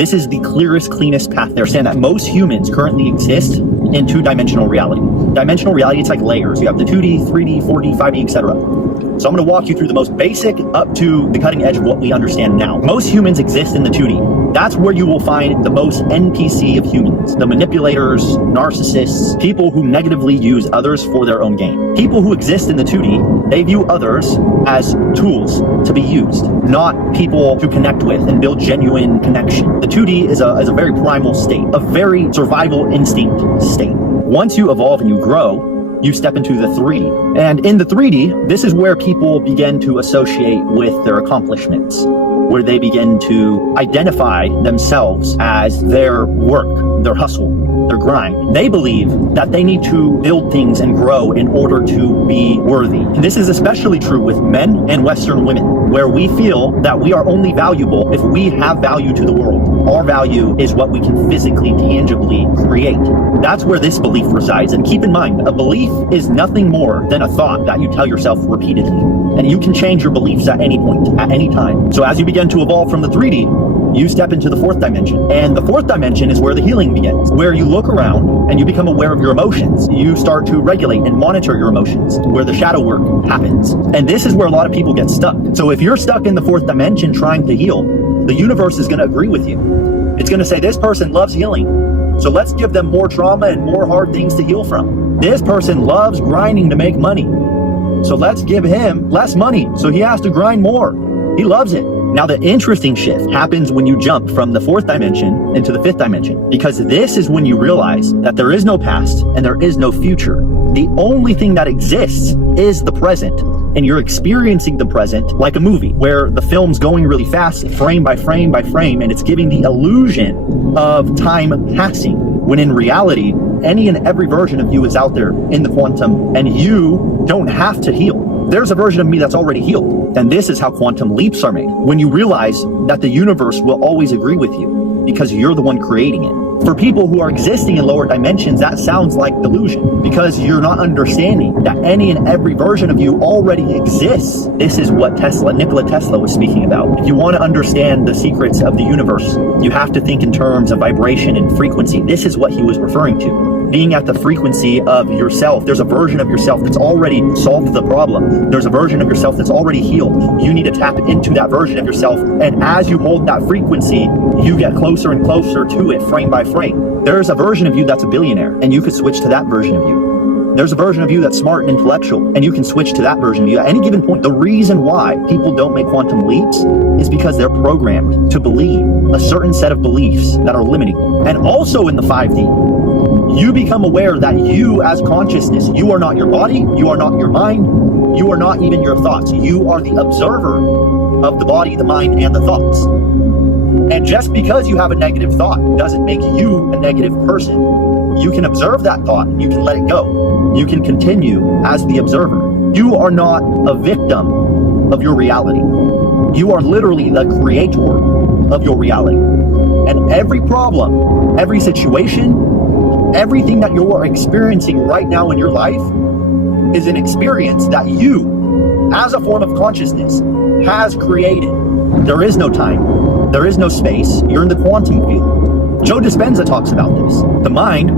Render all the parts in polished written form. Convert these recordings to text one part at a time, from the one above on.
This is the clearest, cleanest path. They're saying that most humans currently exist in two-dimensional reality. Dimensional reality, it's like layers. You have the 2D, 3D, 4D, 5D, etc. So I'm going to walk you through the most basic up to the cutting edge of what we understand now. Most humans exist in the 2D. That's where you will find the most NPC of humans. The manipulators, narcissists, people who negatively use others for their own gain. People who exist in the 2D, they view others as tools to be used, not people to connect with and build genuine connection. The 2D is a very primal state, a very survival instinct state. Once you evolve and you grow, you step into the 3D. And in the 3D, this is where people begin to associate with their accomplishments, where they begin to identify themselves as their work, their hustle, their grind. They believe that they need to build things and grow in order to be worthy. And this is especially true with men and Western women, where we feel that we are only valuable if we have value to the world. Our value is what we can physically, tangibly create. That's where this belief resides. And keep in mind, a belief is nothing more than a thought that you tell yourself repeatedly. And you can change your beliefs at any point, at any time. So as you begin to evolve from the 3D, you step into the 4th dimension. And the 4th dimension is where the healing begins, where you look around and you become aware of your emotions. You start to regulate and monitor your emotions, where the shadow work happens. And this is where a lot of people get stuck. So if you're stuck in the 4th dimension trying to heal, the universe is going to agree with you. It's going to say, this person loves healing, so let's give them more trauma and more hard things to heal from. This person loves grinding to make money, so let's give him less money so he has to grind more. He loves it. Now, the interesting shift happens when you jump from the 4th dimension into the 5th dimension, because this is when you realize that there is no past and there is no future. The only thing that exists is the present, and you're experiencing the present like a movie, where the film's going really fast, frame by frame by frame, and it's giving the illusion of time passing, when in reality, any and every version of you is out there in the quantum, and you don't have to heal. There's a version of me that's already healed. And this is how quantum leaps are made. When you realize that the universe will always agree with you because you're the one creating it. For people who are existing in lower dimensions, that sounds like delusion, because you're not understanding that any and every version of you already exists. This is what Nikola Tesla was speaking about. If you want to understand the secrets of the universe, you have to think in terms of vibration and frequency. This is what he was referring to. Being at the frequency of yourself. There's a version of yourself that's already solved the problem. There's a version of yourself that's already healed. You need to tap into that version of yourself. And as you hold that frequency, you get closer and closer to it, frame by frame. There's a version of you that's a billionaire, and you could switch to that version of you. There's a version of you that's smart and intellectual, and you can switch to that version of you at any given point. The reason why people don't make quantum leaps is because they're programmed to believe a certain set of beliefs that are limiting. And also in the 5D, you become aware that you as consciousness, you are not your body, you are not your mind, you are not even your thoughts. You are the observer of the body, the mind, and the thoughts. And just because you have a negative thought doesn't make you a negative person. You can observe that thought, you can let it go. You can continue as the observer. You are not a victim of your reality. You are literally the creator of your reality. And every problem, every situation, everything that you're experiencing right now in your life is an experience that you, as a form of consciousness, has created. There is no time. There is no space. You're in the quantum field. Joe Dispenza talks about this. The mind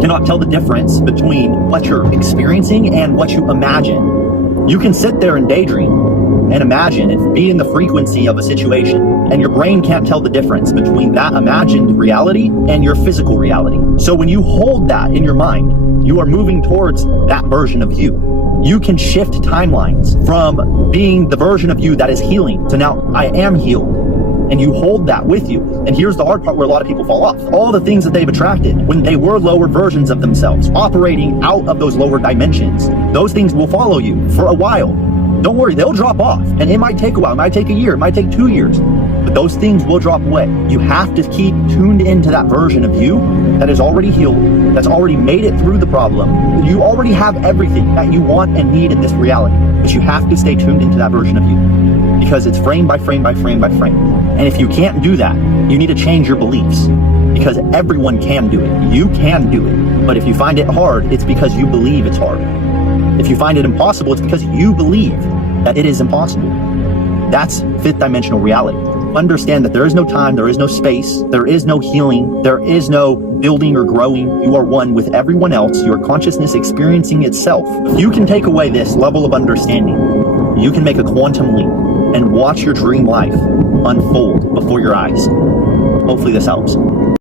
cannot tell the difference between what you're experiencing and what you imagine. You can sit there and daydream and imagine and be in the frequency of a situation, and your brain can't tell the difference between that imagined reality and your physical reality. So when you hold that in your mind, you are moving towards that version of you. You can shift timelines from being the version of you that is healing to now I am healed. And you hold that with you. And here's the hard part where a lot of people fall off. All the things that they've attracted when they were lower versions of themselves, operating out of those lower dimensions, those things will follow you for a while. Don't worry, they'll drop off. And it might take a while, it might take a year, it might take 2 years. But those things will drop away. You have to keep tuned into that version of you that is already healed, that's already made it through the problem. You already have everything that you want and need in this reality. But you have to stay tuned into that version of you, because it's frame by frame by frame by frame. And if you can't do that, you need to change your beliefs, because everyone can do it. You can do it. But if you find it hard, it's because you believe it's hard. If you find it impossible, it's because you believe that it is impossible. That's fifth dimensional reality. understand that there is no time, there is no space, there is no healing, there is no building or growing. You are one with everyone else, your consciousness experiencing itself. If you can take away this level of understanding, you can make a quantum leap and watch your dream life unfold before your eyes. Hopefully this helps.